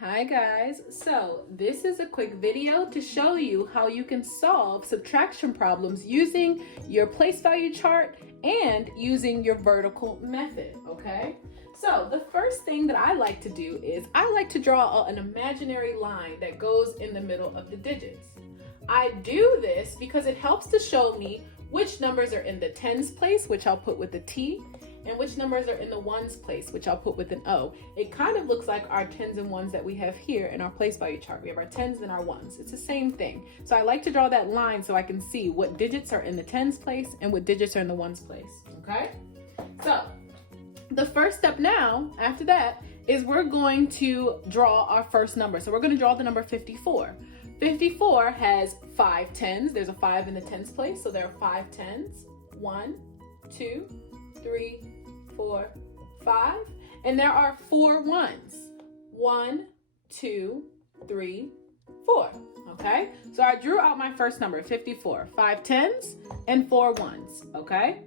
Hi guys, so this is a quick video to show you how you can solve subtraction problems using your place value chart and using your vertical method, okay? So the first thing that I like to do is I like to draw an imaginary line that goes in the middle of the digits. I do this because it helps to show me which numbers are in the tens place, which I'll put with a T, and which numbers are in the ones place, which I'll put with an O. It kind of looks like our tens and ones that we have here in our place value chart. We have our tens and our ones. It's the same thing. So I like to draw that line so I can see what digits are in the tens place and what digits are in the ones place, okay? So the first step now, after that, is we're going to draw our first number. So we're gonna draw the number 54. 54 has 5 tens. There's a 5 in the tens place, so there are 5 tens. 1, 2, 3, 4, 5, and there are 4 ones. 1, 2, 3, 4. Okay, so I drew out my first number, 54, 5 tens and 4 ones. Okay,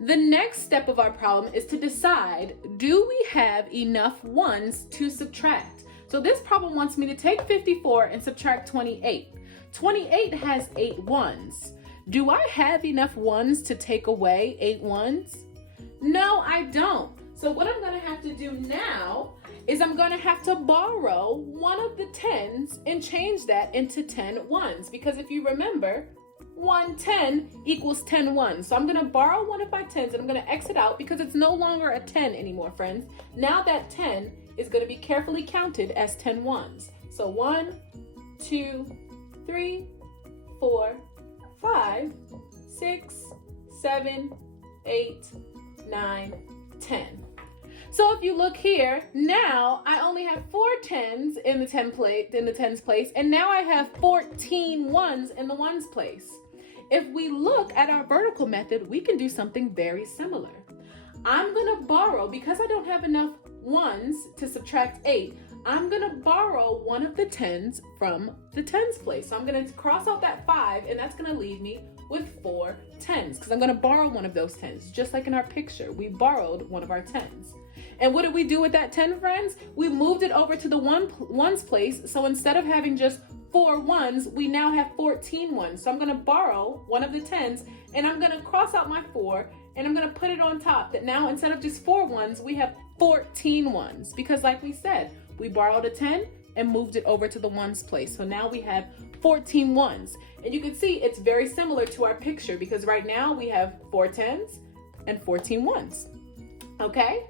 the next step of our problem is to decide, do we have enough ones to subtract? So this problem wants me to take 54 and subtract 28. 28 has 8 ones. Do I have enough ones to take away 8 ones? No, I don't. So what I'm gonna have to do now is I'm gonna have to borrow one of the tens and change that into 10 ones. Because if you remember, 1 10 equals 10 ones. So I'm gonna borrow one of my tens and I'm gonna exit out because it's no longer a 10 anymore, friends. Now that 10 is gonna be carefully counted as 10 ones. So 1, 2, 3, 4, 5, 6, 7, 8, 9, 10. So if you look here, now I only have 4 tens in the tens place, and now I have 14 ones in the ones place. If we look at our vertical method, we can do something very similar. I'm gonna borrow, because I don't have enough ones to subtract 8, I'm gonna borrow one of the tens from the tens place. So I'm gonna cross out that 5, and that's gonna leave me with 4 tens, because I'm gonna borrow one of those tens, just like in our picture. We borrowed one of our tens. And what did we do with that 10, friends? We moved it over to the ones place, so instead of having just 4 ones, we now have 14 ones. So I'm gonna borrow one of the tens, and I'm gonna cross out my 4, and I'm gonna put it on top, that now instead of just 4 ones, we have 14 ones, because like we said, we borrowed a 10 and moved it over to the ones place. So now we have 14 ones. And you can see it's very similar to our picture, because right now we have 4 tens and 14 ones. Okay?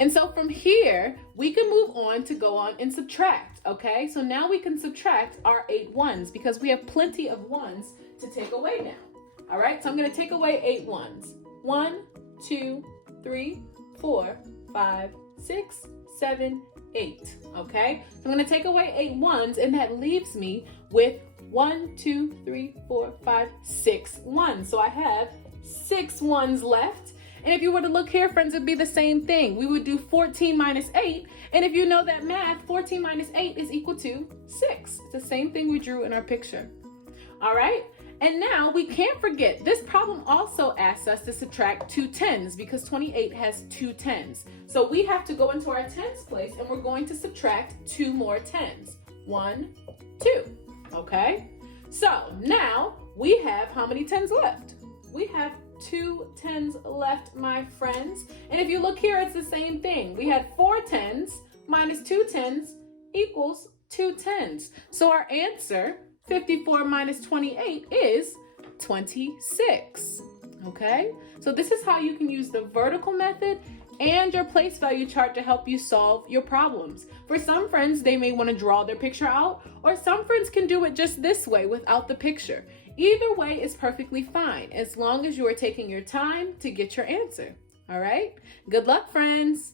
And so from here, we can move on to go on and subtract. Okay? So now we can subtract our 8 ones because we have plenty of ones to take away now. All right? So I'm going to take away 8 ones. 1, 2, 3, 4, 5, 6, 7, 8. Okay? So I'm going to take away 8 ones, and that leaves me with 1, 2, 3, 4, 5, 6 ones. So I have 6 ones left. And if you were to look here, friends, it'd be the same thing. We would do 14 minus 8. And if you know that math, 14 minus 8 is equal to 6. It's the same thing we drew in our picture. All right? And now we can't forget, this problem also asks us to subtract 2 tens because 28 has 2 tens. So we have to go into our tens place, and we're going to subtract 2 more tens. 1, 2. Okay? So now we have how many tens left? We have 2 tens left, my friends. And if you look here, it's the same thing. We had 4 tens minus 2 tens equals 2 tens. So our answer, 54 minus 28, is 26. Okay? So this is how you can use the vertical method and your place value chart to help you solve your problems. For some friends, they may want to draw their picture out, or some friends can do it just this way without the picture. Either way is perfectly fine, as long as you are taking your time to get your answer. All right? Good luck, friends.